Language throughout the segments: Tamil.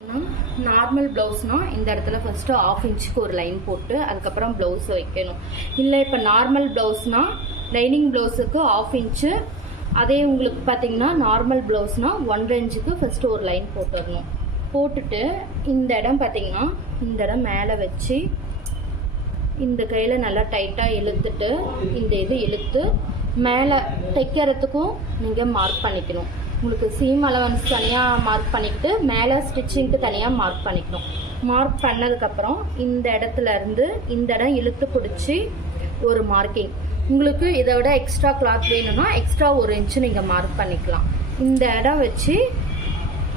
நார்மல் ப்ளவுஸ்னால் இந்த இடத்துல ஃபஸ்ட்டு 1/2 இன்ச்சுக்கு ஒரு லைன் போட்டு அதுக்கப்புறம் ப்ளவுஸ் வைக்கணும். இல்லை இப்போ நார்மல் ப்ளவுஸ்னால் லைனிங் ப்ளவுஸுக்கு 1/2 இன்ச்சு, அதே உங்களுக்கு பார்த்தீங்கன்னா நார்மல் ப்ளவுஸ்னால் 1.5 இன்ச்சுக்கு ஃபஸ்ட்டு ஒரு லைன் போட்டுடணும். போட்டுட்டு இந்த இடம் பார்த்தீங்கன்னா இந்த இடம் மேலே வச்சு இந்த கையில் நல்லா டைட்டாக இழுத்துட்டு இந்த இது இழுத்து மேலே தைக்கிறதுக்கும் நீங்கள் மார்க் பண்ணிக்கணும். உங்களுக்கு சீம் அலவன்ஸ் தனியாக மார்க் பண்ணிக்கிட்டு மேலே ஸ்டிச்சிங்க்கு தனியாக மார்க் பண்ணிக்கணும். மார்க் பண்ணதுக்கப்புறம் இந்த இடத்துல இருந்து இந்த இடம் இழுத்து பிடிச்சி ஒரு மார்க்கிங். உங்களுக்கு இதை விட எக்ஸ்ட்ரா கிளாத் வேணும்னா எக்ஸ்ட்ரா 1 இன்ச்சு நீங்கள் மார்க் பண்ணிக்கலாம். இந்த இடம் வச்சு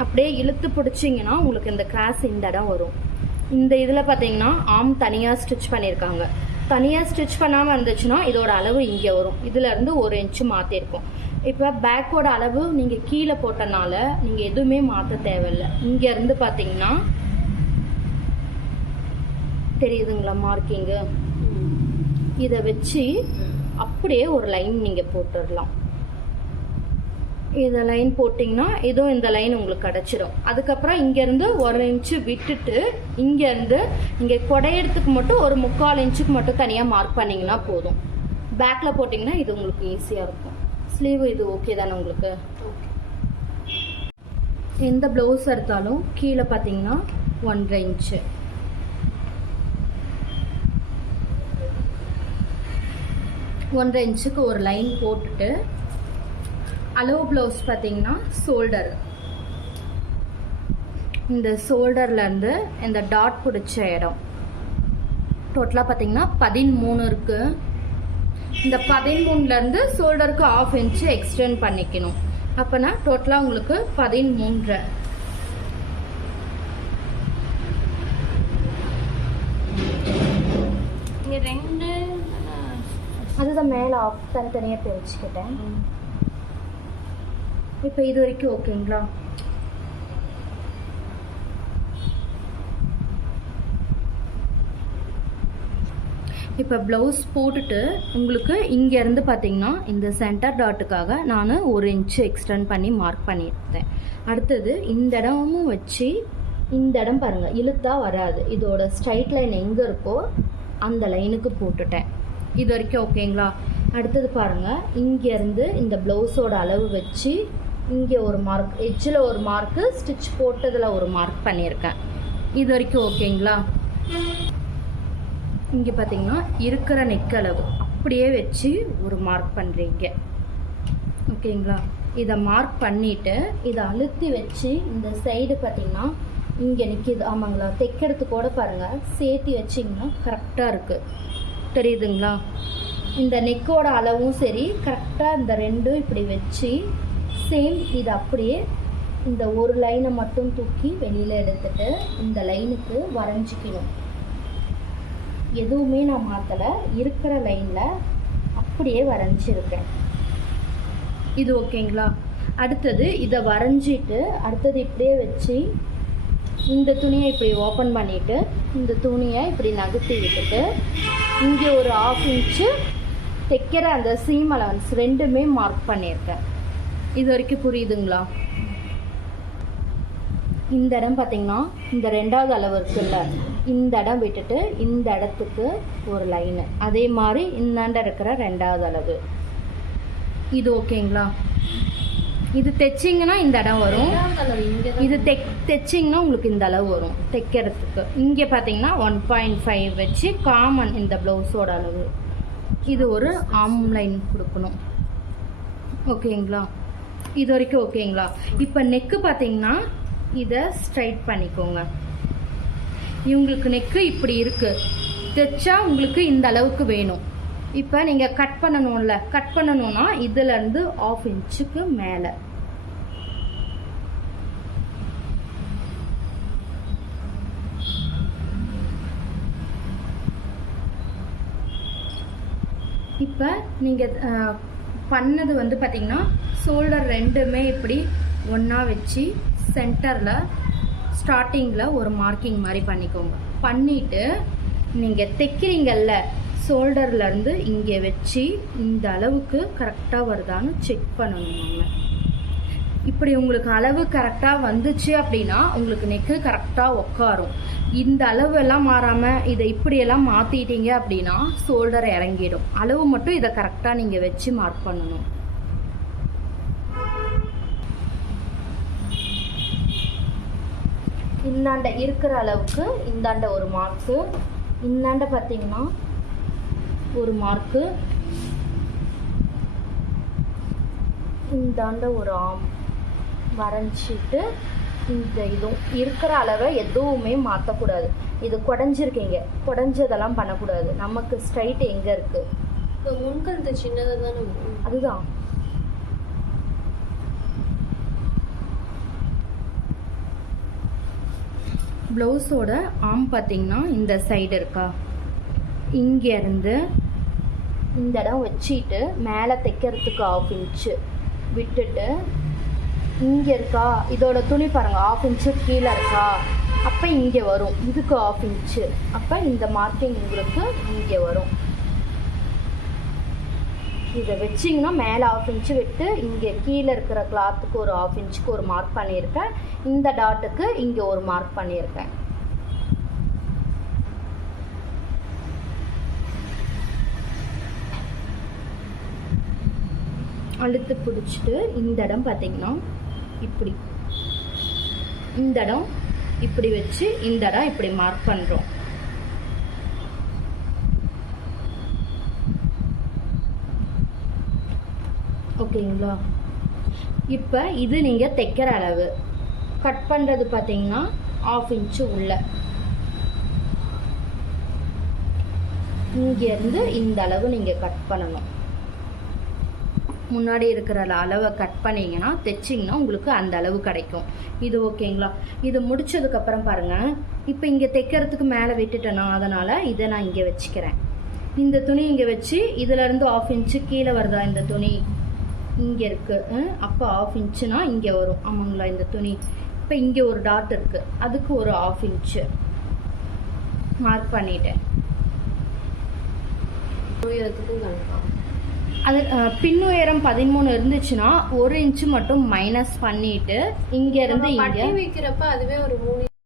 அப்படியே இழுத்து பிடிச்சிங்கன்னா உங்களுக்கு இந்த கிராஸ் இந்த இடம் வரும். இந்த இதில் பார்த்தீங்கன்னா ஆம் தனியாக ஸ்டிச் பண்ணியிருக்காங்க. தனியாக ஸ்டிச் பண்ணாமல் இருந்துச்சுன்னா இதோட அளவு இங்கே வரும். இதிலேருந்து 1 இன்ச்சு மாற்றிருக்கோம். இப்போ பேக்கோட அளவு நீங்கள் கீழே போட்டனால நீங்கள் எதுவுமே மாற்ற தேவையில்லை. இங்கேருந்து பார்த்தீங்கன்னா தெரியுதுங்களா மார்க்கிங்கு, இதை வச்சு அப்படியே ஒரு லைன் நீங்கள் போட்டுடலாம். இதை லைன் போட்டிங்கன்னா இதுவும் இந்த லைன் உங்களுக்கு கிடச்சிடும். அதுக்கப்புறம் இங்கேருந்து 1 இன்ச்சு விட்டுட்டு இங்கேருந்து இங்கே குடையிறதுக்கு மட்டும் ஒரு 3/4 இன்ச்சுக்கு மட்டும் தனியாக மார்க் பண்ணிங்கன்னா போதும். பேக்கில் போட்டிங்கன்னா இது உங்களுக்கு ஈஸியாக இருக்கும். ஸ்லீவ் இது ஓகே தானே உங்களுக்கு? ஓகே. எந்த ப்ளவுஸ் எடுத்தாலும் கீழே பார்த்தீங்கன்னா 1.5 இன்ச்சு, ஒன்றரை இன்ச்சுக்கு ஒரு லைன் போட்டுட்டு அளவு ப்ளவுஸ் பார்த்தீங்கன்னா ஷோல்டர், இந்த ஷோல்டர்லேருந்து இந்த டாட் பிடிச்ச இடம் டோட்டலாக பார்த்தீங்கன்னா 13 இருக்குது. இந்த 13லேருந்து ஷோல்டருக்கு 1/2 இன்ச்சு எக்ஸ்டெண்ட் பண்ணிக்கணும். அப்போனா டோட்டலாக உங்களுக்கு 13. அதுதான் மேலே ஆஃப் தனித்தனியாக தெரிச்சுக்கிட்டேன். இப்போ இது வரைக்கும் ஓகேங்களா? இப்போ ப்ளவுஸ் போட்டுட்டு உங்களுக்கு இங்கேருந்து பார்த்தீங்கன்னா இந்த சென்டர் டாட்டுக்காக நான் 1 இன்ச்சு எக்ஸ்டெண்ட் பண்ணி மார்க் பண்ணியிருந்தேன். அடுத்தது இந்த இடமும் வச்சு இந்த இடம் பாருங்கள் இழுத்தா வராது, இதோட ஸ்ட்ரைட் லைன் எங்கே இருக்கோ அந்த லைனுக்கு போட்டுட்டேன். இது வரைக்கும் ஓகேங்களா? அடுத்தது பாருங்கள் இங்கேருந்து இந்த ப்ளவுஸோட அளவு வச்சு இங்கே ஒரு மார்க், எட்ஜில் ஒரு மார்க்கு, ஸ்டிச் போட்டதில் ஒரு மார்க் பண்ணியிருக்கேன். இது வரைக்கும் ஓகேங்களா? இங்கே பார்த்தீங்கன்னா இருக்கிற நெக் அளவு அப்படியே வச்சு ஒரு மார்க் பண்ணுறீங்க. ஓகேங்களா? இதை மார்க் பண்ணிவிட்டு இதை அழுத்தி வச்சு இந்த சைடு பார்த்தீங்கன்னா இங்கே நிற்கிது. ஆமாங்களா? தைக்கிறதுக்கூட பாருங்கள் சேர்த்து வச்சிங்கன்னா கரெக்டாக இருக்குது. தெரியுதுங்களா? இந்த நெக்கோட அளவும் சரி கரெக்டாக இந்த ரெண்டும் இப்படி வச்சு சேம் இது அப்படியே இந்த ஒரு லைனை மட்டும் தூக்கி வெளியில் எடுத்துட்டு இந்த லைனுக்கு வரைஞ்சிக்கணும். எதுவுமே நான் மாற்றலை, இருக்கிற லைனில் அப்படியே வரைஞ்சிருக்கேன். இது ஓகேங்களா? அடுத்தது இதை வரைஞ்சிட்டு அடுத்தது இப்படியே வச்சு இந்த துணியை இப்படி ஓப்பன் பண்ணிவிட்டு இந்த துணியை இப்படி நகர்த்தி விட்டுட்டு இங்கே ஒரு 1/2 இன்ச்சு தைக்கிற அந்த சீம் அலவன்ஸ் ரெண்டுமே மார்க் பண்ணியிருக்கேன். இது வரைக்கும் புரியுதுங்களா? இந்த இடம் பார்த்தீங்கன்னா இந்த 2வது அளவு இருக்குல்ல, இந்த இடம் விட்டுட்டு இந்த இடத்துக்கு ஒரு லைனு, அதே மாதிரி இந்தாண்ட இருக்கிற 2வது அளவு. இது ஓகேங்களா? இது தைச்சிங்கன்னா இந்த இடம் வரும், இது தைச்சிங்கன்னா உங்களுக்கு இந்த அளவு வரும் தைக்கிறதுக்கு. இங்கே பார்த்தீங்கன்னா 1.5 வச்சு காமன் இந்த ப்ளவுஸோட அளவு. இது ஒரு ஆம் லைன் கொடுக்கணும். ஓகேங்களா? இது வரைக்கும் ஓகேங்களா? இப்போ நெக்கு பார்த்தீங்கன்னா இதை ஸ்ட்ரைட் பண்ணிக்கோங்க. இவங்களுக்கு நெக்கு இப்படி இருக்குது, தைச்சா உங்களுக்கு இந்த அளவுக்கு வேணும். இப்போ நீங்கள் கட் பண்ணணும்ல, கட் பண்ணணும்னா இதுலேருந்து 1/2 இன்ச்சுக்கு மேலே இப்போ நீங்கள் பண்ணது வந்து பார்த்தீங்கன்னா ஷோல்டர் ரெண்டுமே இப்படி ஒன்றா வச்சு சென்டரில் ஸ்டார்டிங்கில் ஒரு மார்க்கிங் மாதிரி பண்ணிக்கோங்க. பண்ணிவிட்டு நீங்கள் தைக்கிறீங்கல்ல ஷோல்டர்லேருந்து இங்கே வச்சு இந்த அளவுக்கு கரெக்டாக வருதான்னு செக் பண்ணணும். நம்ம இப்படி உங்களுக்கு அளவு கரெக்டாக வந்துச்சு அப்படின்னா உங்களுக்கு நெக்கு கரெக்டாக உட்காரும். இந்த அளவு எல்லாம் மாறாமல் இதை இப்படியெல்லாம் மாற்றிட்டீங்க அப்படின்னா ஷோல்டர் இறங்கிடும். அளவு மட்டும் இதை கரெக்டாக நீங்கள் வச்சு மார்க் பண்ணணும். இந்தாண்ட இருக்கிற அளவுக்கு இந்தாண்ட ஒரு மார்க்கு, இந்தாண்ட பார்த்தீங்கன்னா ஒரு மார்க்கு, இந்தாண்ட ஒரு ஆம் வரைஞ்சிட்டு இந்த இதுவும் இருக்கிற அளவை எதுவுமே மாற்றக்கூடாது. இது குடஞ்சிருக்கீங்க, குடஞ்சதெல்லாம் பண்ணக்கூடாது. நமக்கு ஸ்ட்ரைட் எங்கே இருக்குது, முன்கழுத்து சின்னதாக தானே, அதுதான். ப்ளவுஸோட ஆம் பார்த்தீங்கன்னா இந்த சைடு இருக்கா, இங்கேருந்து இந்த இடம் வச்சுட்டு மேலே தைக்கிறதுக்கு 1/2 இன்ச்சு விட்டுட்டு இங்கே இருக்கா, இதோட துணி பாருங்கள் 1/2 இன்ச்சு கீழே இருக்கா, அப்போ இங்கே வரும். இதுக்கு 1/2 இன்ச்சு, அப்போ இந்த மார்க்கிங் உங்களுக்கு இங்கே வரும். இதை வச்சிங்கன்னா மேலே 1/2 இன்ச்சு விட்டு இங்கே கீழே இருக்கிற கிளாத்துக்கு ஒரு 1/2 இன்ச்சுக்கு ஒரு மார்க் பண்ணியிருக்கேன். இந்த டாட்டுக்கு இங்கே ஒரு மார்க் பண்ணியிருக்கேன். அழுத்து பிடிச்சிட்டு இந்த இடம் பார்த்தீங்கன்னா இப்படி, இந்த இடம் இப்படி வச்சு இந்த இடம் இப்படி மார்க் பண்ணுறோம். ஓகேங்களா? இப்போ இது நீங்கள் தைக்கிற அளவு. கட் பண்ணுறது பார்த்தீங்கன்னா 1/2 இன்ச்சு உள்ள, இங்கேருந்து இந்த அளவு நீங்கள் கட் பண்ணணும். முன்னாடி இருக்கிற அளவை கட் பண்ணிங்கன்னா தைச்சிங்கன்னா உங்களுக்கு அந்த அளவு கிடைக்கும். இது ஓகேங்களா? இது முடிச்சதுக்கப்புறம் பாருங்கள், இப்போ இங்கே தைக்கிறதுக்கு மேலே விட்டுட்டேன்னா அதனால் இதை நான் இங்கே வச்சுக்கிறேன். இந்த துணி இங்கே வச்சு இதிலேருந்து 1/2 இன்ச்சு கீழே வருதா இந்த துணி, இங்கே இருக்குது, அப்போ 1/2 இன்ச்சுனா இங்கே வரும். ஆமாங்களா? இந்த துணி இப்போ இங்கே ஒரு டாட் இருக்குது, அதுக்கு ஒரு 1/2 இன்ச்சு மார்க் பண்ணிட்டேன். அது பின் உயரம் 13 இருந்துச்சுன்னா 1 இன்ச்சு மட்டும் மைனஸ் பண்ணிட்டு இங்கேருந்து இங்கே வைக்கிறப்ப அதுவே ஒரு 3